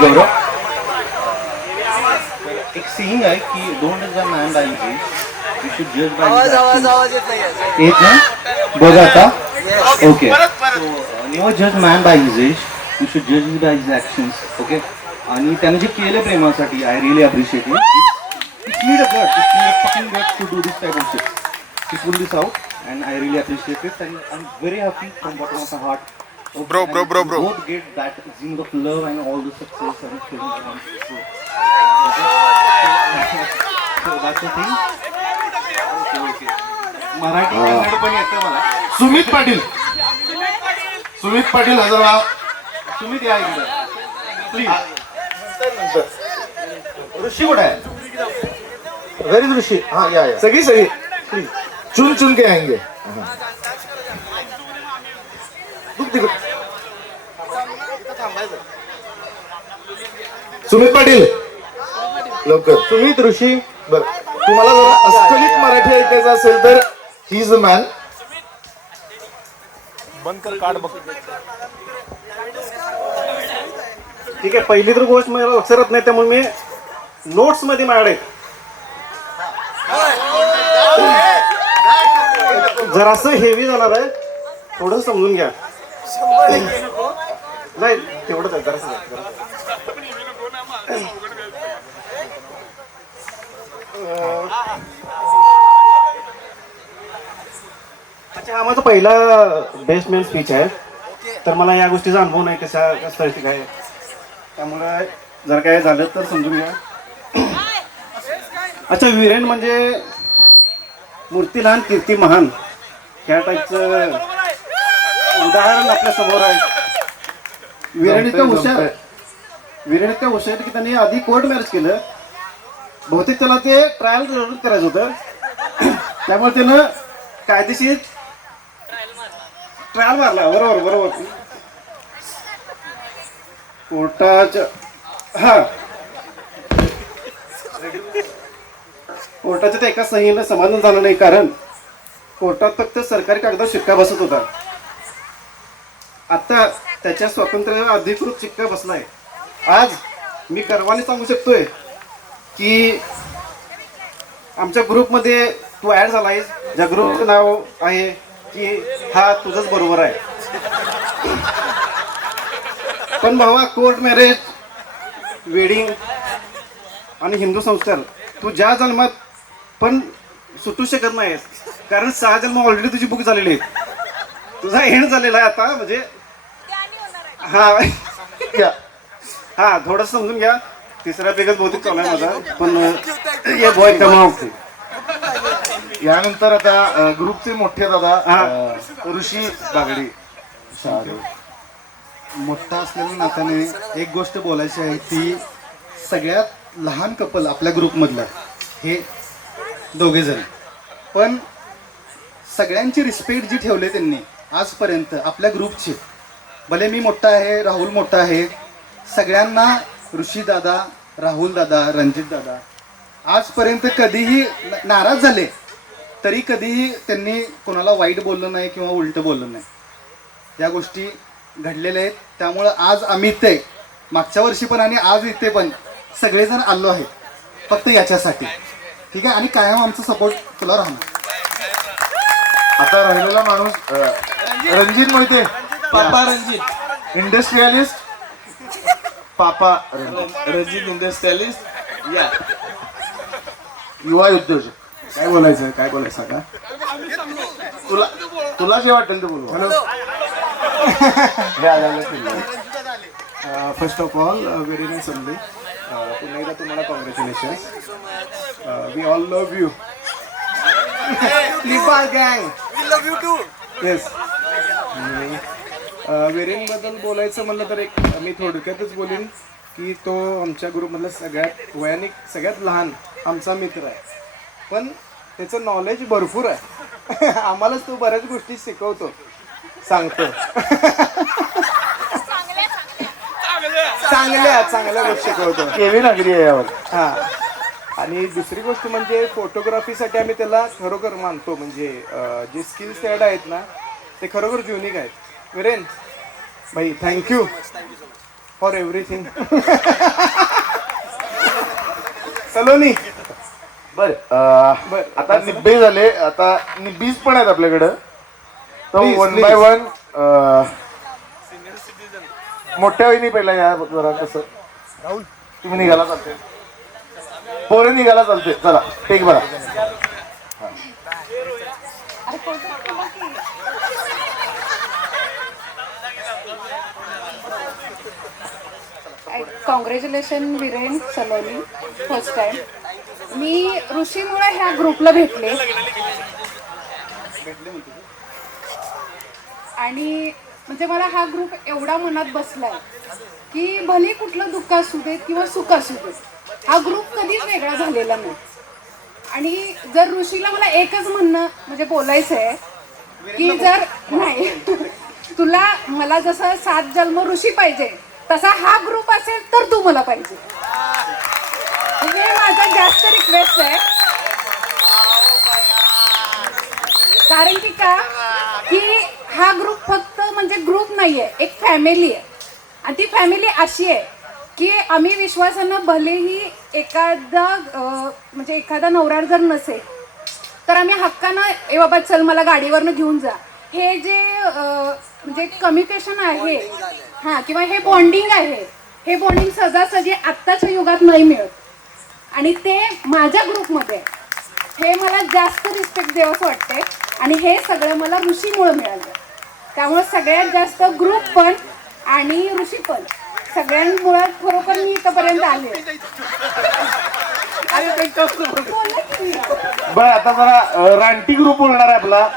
गौरव एक सीइंग आहे की डोंट जज a man by his you should जज बाय एज ना बघ आता ओके नेव्हर जज man by his age you should जज बाय हिज ॲक्शन्स ओके आणि त्याने जे केलं प्रेमासाठी I really appreciate it it's need a गट इट्स नीड अ फकिंग गट to do this type of shit to pull this out and I really appreciate it and I'm very happy from bottom of my heart. Bro. Both get that zinc of love and all the success and feeling on. So that's the thing. Okay. Marathi Kannada पण येतं मला. सुमित पाटील हजर सुमित या इकडे please. ऋषी कुठे आहे? Very ऋषी हाँ या सगळी प्लीज चुन के आएंगे. सुमित पाटील लवकर. सुमित ऋषी बर तुम्हाला जरा अस्खलित मराठी ऐकायचं असेल तर ही इज अ मॅन. बंद कर कार्ड बघ. ठीक आहे. पहिली तर गोष्ट मला लक्षात नाही त्यामुळे मी नोट्स मध्ये माझ्याकडे जरासं हेवी जाणार आहे थोडं समजून घ्या. नाही तेवढंच आहे जरासं. अच्छा हा माझा पहिला बेस्ट मॅन स्पीच आहे तर मला या गोष्टीचा अनुभव नाही कशा परिस्थिती आहे त्यामुळे जर काय झालं तर समजून घ्या. अच्छा वीरेन म्हणजे मूर्ती लहान कीर्ती महान ह्या टाईपचं उदाहरण आपल्या समोर आहे. वीरेन इतका हुशार की त्यांनी आधी कोर्ट मॅरेज केलं. बहुतेक त्याला ते ट्रायल करायचं होतं त्यामुळे त्यानं कायदेशीर ट्रायल मारला. बरोबर कोर्टाच्या कोर्टाच्या त्या एका सहीनं समाधान झालं नाही कारण कोर्टात फक्त सरकारी कागदावर शिक्का बसत होता. आता त्याच्या स्वातंत्र्यावर अधिकृत शिक्का बसलाय. आज मी गर्वाने सांगू शकतोय की आमच्या ग्रुपमध्ये तू ऍड झालायस ज्या ग्रुपचं नाव आहे की हा तुझंच बरोबर आहे. पण भावा कोर्ट मॅरेज वेडिंग आणि हिंदू संस्कार तू ज्या जन्मात पण सुटू शकत नाहीस कारण 6 जन्म ऑलरेडी तुझी बुक झालेली आहेत. तुझा एंड झालेला आहे आता म्हणजे हा थोडं समजून घ्या. तिसऱ्या पेगच बहुतेक चालू आहे माझा पण हे बॉय कमावते. यानंतर आता ग्रुपचे मोठे दादा ऋषी बागडी. मोठा असलेल्या नात्याने एक गोष्ट बोलायची आहे ती सगळ्यात लहान कपल आपल्या ग्रुपमधलं हे दोघे जण पण सगळ्यांची रिस्पेक्ट जी ठेवले त्यांनी आजपर्यंत आपल्या ग्रुपची. भले मी मोठा आहे राहुल मोठा आहे सगळ्यांना ऋषी दादा राहुल दादा रणजित दादा आजपर्यंत कधीही नाराज झाले तरी कधीही त्यांनी कोणाला वाईट बोललं नाही किंवा उलटं बोललं नाही. या गोष्टी घडलेल्या आहेत त्यामुळं आज आम्ही इथे मागच्या वर्षी पण आणि आज इथे पण सगळेजण आलो आहे फक्त याच्यासाठी. ठीक आहे आणि कायम आमचा सपोर्ट तुला राहणार. आता राहिलेला माणूस रणजित मोहिते पापा रणजित इंडस्ट्रियलिस्ट. पापा रणजित इंडस्ट्रियलिस्ट या युवा उद्योजक. काय बोलायचं सांगा. तुला जे वाटेल ते बोलू. First of all very nice Sunday. पुन्हा एकदा तुम्हाला congratulation. We all love you. Liba गँग we love you too. Yes. वीरेनबद्दल बोलायचं म्हणलं तर एक मी थोडक्यातच बोलेन की तो आमच्या ग्रुपमधला सगळ्यात वयाने सगळ्यात लहान आमचा मित्र आहे पण त्याचं नॉलेज भरपूर आहे. आम्हालाच तो बऱ्याच गोष्टी शिकवतो सांगतो. चांगल्या गोष्टी शिकवतो. केविन अग्री आहे यावर. हां आणि दुसरी गोष्ट म्हणजे फोटोग्राफीसाठी आम्ही त्याला खरोखर मानतो. म्हणजे जे स्किल्स ॲड आहेत ना ते खरोखर युनिक आहेत. विरेन भाई थँक्यू फॉर एव्हरीथिंग. सलोनी बर आता निब्बे झाले, आता निब्बीज पण आहेत आपल्याकडं. तर Please, one please. By one मोठ्या वहिनी पहिला या जरा. कसं राहुल तुम्ही निघाला चालते, पोरे निघाला चालते. चला टेक बघा. Congratulation Viren Saloni, first time. मी ऋषीमुळे ह्या ग्रुपला भेटले आणि म्हणजे मला हा ग्रुप एवढा मनात बसलाय की भले कुठलं दुःख असू देत किंवा सुख असू देत, हा ग्रुप कधीच वेगळा झालेला नाही. आणि जर ऋषीला मला एकच म्हणणं म्हणजे बोलायचं आहे की जर नाही तुला मला जसं 7 जन्म ऋषी पाहिजे तसा हा ग्रुप असेल तर तू मला पाहिजे. हे माझा जास्त रिक्वेस्ट आहे. कारण की का की हा ग्रुप फक्त म्हणजे ग्रुप नाहीये, एक फॅमिली आहे. आणि ती फॅमिली अशी आहे की आम्ही विश्वासानं भलेही म्हणजे एखादा नवरा जर नसेल तर आम्ही हक्कानं ए बाबा चल मला गाडीवरनं घेऊन जा, हे जे म्हणजे कम्युनिकेशन आहे हां किंवा हे बॉन्डिंग आहे, हे बॉन्डिंग सहजासहजी आत्ताच्या युगात नाही मिळत. आणि ते माझ्या ग्रुपमध्ये हे मला जास्त रिस्पेक्ट द्यावंसं वाटते. आणि हे सगळं मला ऋषीमुळं मिळालं. त्यामुळे सगळ्यात जास्त ग्रुप पण आणि ऋषी पण सगळ्यांमुळं खरोखर मी इथंपर्यंत आले. बर आता जरा रानटी ग्रुप बोलणार आहे आपला.